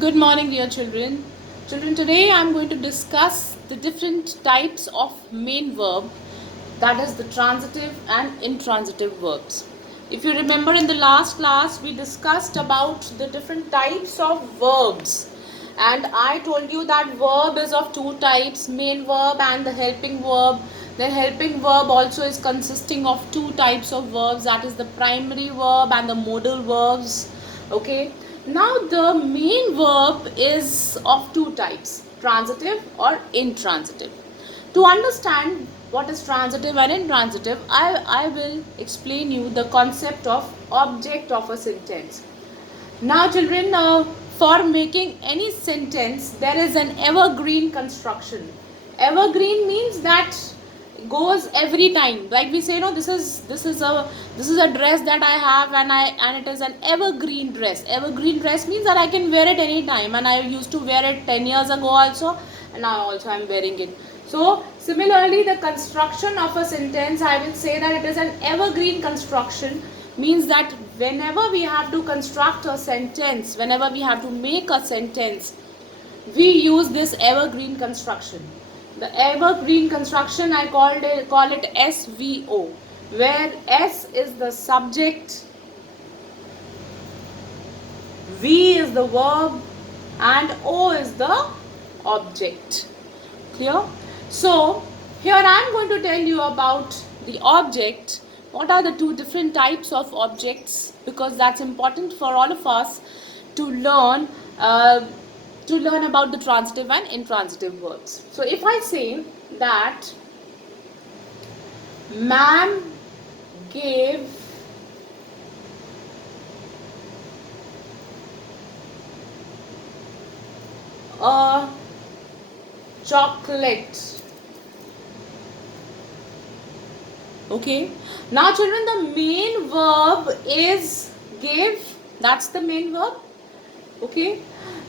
Good morning, dear children. Children, today I am going to discuss the different types of main verb, that is the transitive and intransitive verbs. If you remember in the last class, we discussed about the different types of verbs. And I told you that verb is of two types, main verb and the helping verb. The helping verb also is consisting of two types of verbs, that is the primary verb and the modal verbs. Okay, now the main verb is of two types, transitive or intransitive. To understand what is transitive and intransitive, I will explain you the concept of object of a sentence. Now children, for making any sentence there is an evergreen construction. Evergreen means that goes every time. Like we say, no, this is a dress that I have, and it is an evergreen dress. Evergreen dress means that I can wear it anytime, and I used to wear it 10 years ago also, and now also I am wearing it. So similarly, the construction of a sentence, I will say that it is an evergreen construction, means that whenever we have to construct a sentence, whenever we have to make a sentence, we use this evergreen construction. The evergreen construction, I call it SVO, where S is the subject, V is the verb, and O is the object. Clear? So here I am going to tell you about the object. What are the two different types of objects? Because that's important for all of us to learn uh, about the transitive and intransitive verbs. So if I say that ma'am gave a chocolate. Okay, now children, the main verb is gave. That's the main verb. Okay,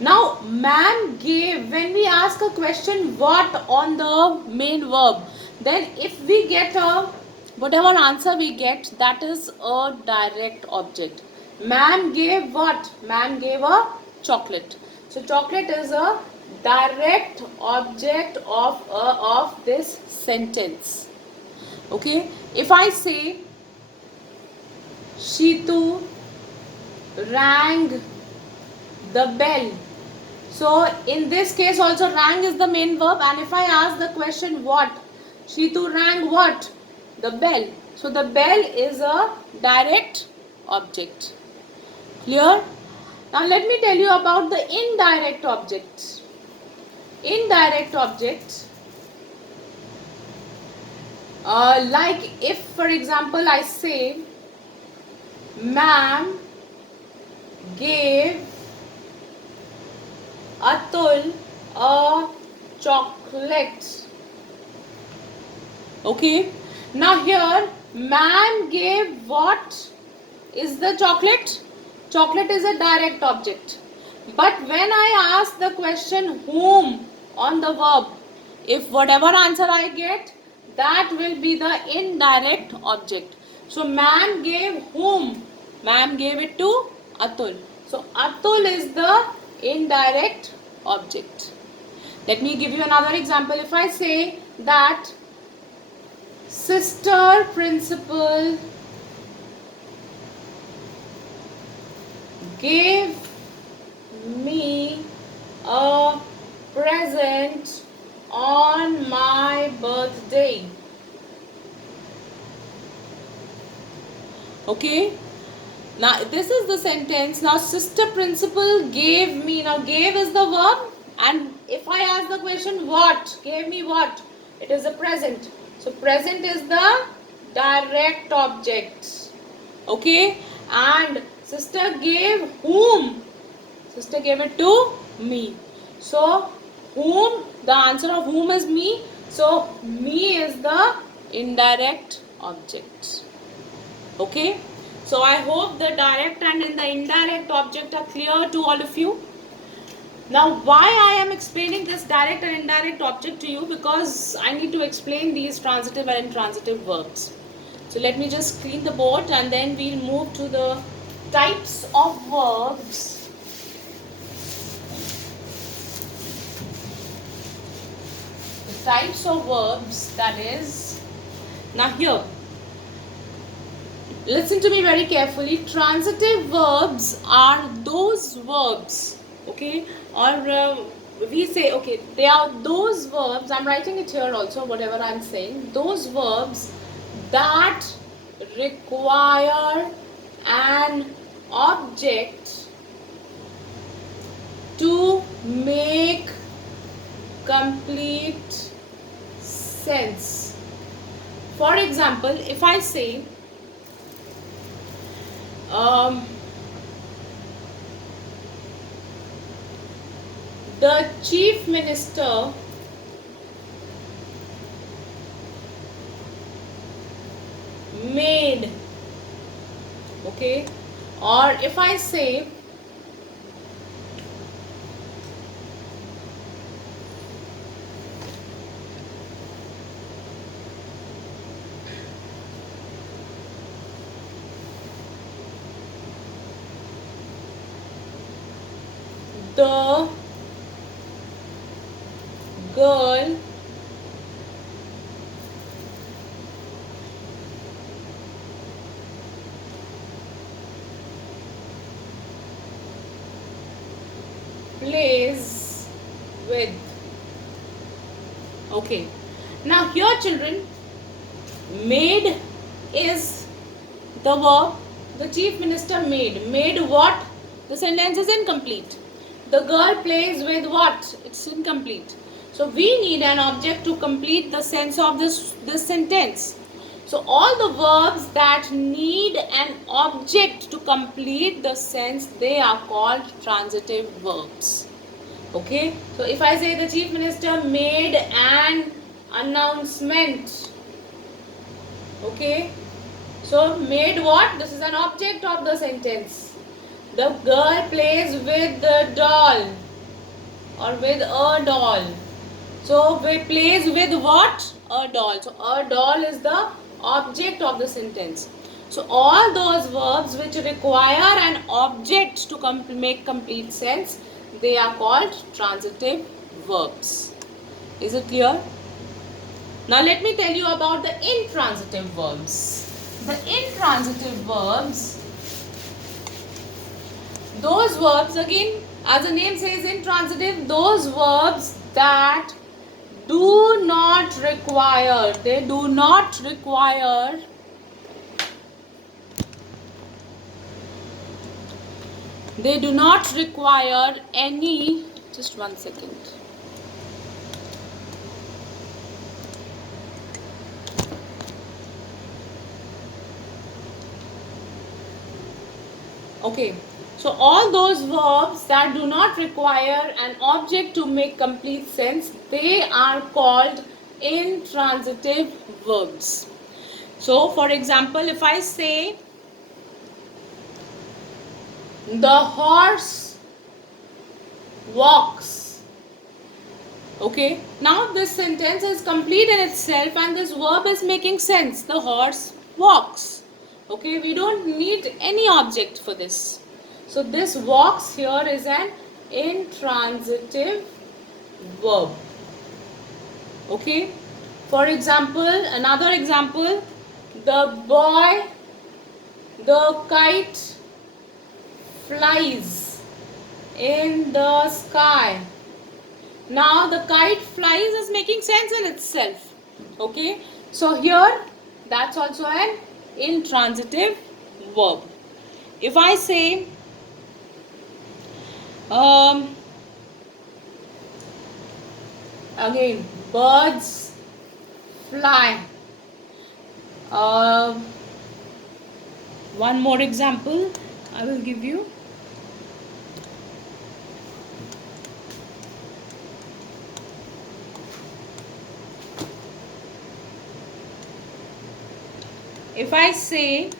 now ma'am gave, when we ask a question what on the main verb, then if we get a whatever answer we get, that is a direct object. Ma'am gave what? Ma'am gave a chocolate. So chocolate is a direct object of this sentence. Okay, if I say Shitu rang the bell, so in this case also rang is the main verb, and if I ask the question what, Shitu rang what? The bell. So the bell is a direct object. Clear? Now let me tell you about the indirect object. Indirect object, like if for example I say ma'am gave Atul a chocolate. Okay, now here ma'am gave what is the chocolate? Chocolate is a direct object. But when I ask the question whom on the verb, if whatever answer I get, that will be the indirect object. So ma'am gave whom? Ma'am gave it to Atul. So Atul is the indirect object. Let me give you another example. If I say that sister principal gave me a present on my birthday. Okay, now this is the sentence. Now sister principal gave me. Now gave is the verb, and if I ask the question what, gave me what, it is a present. So present is the direct object. Okay, and sister gave whom? Sister gave it to me. So whom, the answer of whom is me. So me is the indirect object. Okay, so I hope the direct and in the indirect object are clear to all of you. Now why I am explaining this direct and indirect object to you, because I need to explain these transitive and intransitive verbs. So let me just clean the board and then we'll move to the types of verbs. types of verbs, that is, now here, listen to me very carefully. Transitive verbs are those verbs, okay, or we say, okay, they are those verbs, I'm writing it here also, whatever I'm saying, those verbs that require an object to make complete sense. For example, if I say, the chief minister made, okay, or if I say, the girl plays with. Okay, now here children, made is the verb. The chief minister made. Made what? The sentence is incomplete. The girl plays with what? It's incomplete. So we need an object to complete the sense of this sentence. So all the verbs that need an object to complete the sense, they are called transitive verbs. Okay, so if I say the chief minister made an announcement, okay, so made what? This is an object of the sentence. The girl plays with the doll or with a doll. So we plays with what? A doll. So a doll is the object of the sentence. So all those verbs which require an object to make complete sense, they are called transitive verbs. Is it clear? Now let me tell you about the intransitive verbs. The intransitive verbs, those verbs, again, as the name says, intransitive, those verbs that do not require, they do not require any, just one second. Okay, so all those verbs that do not require an object to make complete sense, they are called intransitive verbs. So for example, if I say the horse walks, okay, now this sentence is complete in itself and this verb is making sense. The horse walks. Okay, we don't need any object for this. So this walks here is an intransitive verb. Okay, for example, another example, the kite flies in the sky. Now the kite flies is making sense in itself. Okay, so here that's also an intransitive verb. If I say again, birds fly. One more example I will give you. If I say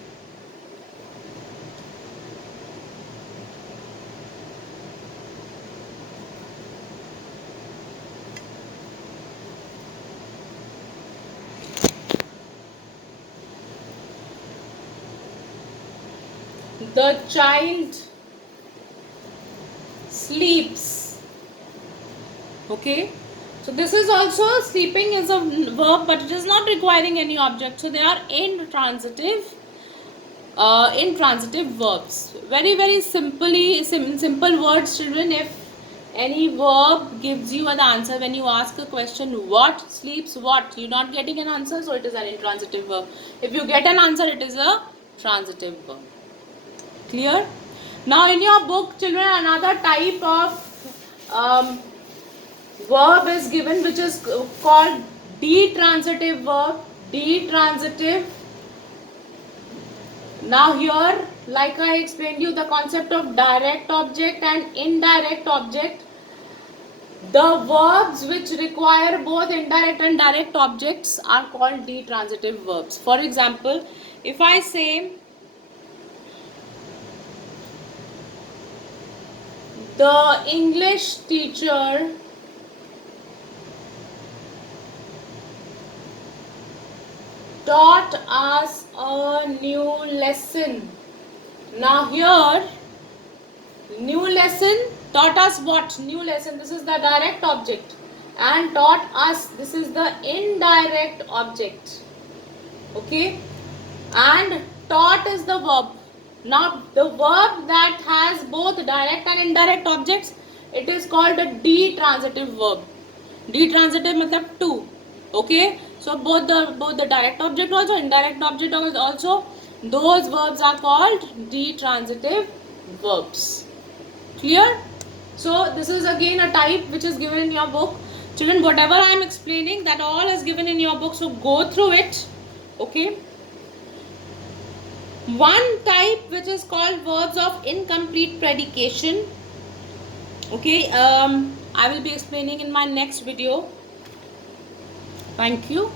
the child sleeps, okay, So this is also, sleeping is a verb, but it is not requiring any object. So they are intransitive verbs. Very simple words, children. If any verb gives you an answer when you ask a question, what sleeps what, you're not getting an answer, so it is an intransitive verb. If you get an answer, it is a transitive verb. Clear? Now in your book, children, another type of verb is given, which is called detransitive verb. Detransitive. Now here, like I explained you, the concept of direct object and indirect object. The verbs which require both indirect and direct objects are called detransitive verbs. For example, if I say, the English teacher taught us a new lesson. Now here, new lesson, taught us what? New lesson, this is the direct object, and taught us, this is the indirect object. Okay, and taught is the verb. Now the verb that has both direct and indirect objects, it is called a detransitive verb. Detransitive matlab two. Okay, so both the direct object also, indirect object also, those verbs are called detransitive verbs. Clear? So this is again a type which is given in your book. Children, whatever I am explaining, that all is given in your book, so go through it. Okay. One type which is called verbs of incomplete predication. Okay, I will be explaining in my next video. Thank you.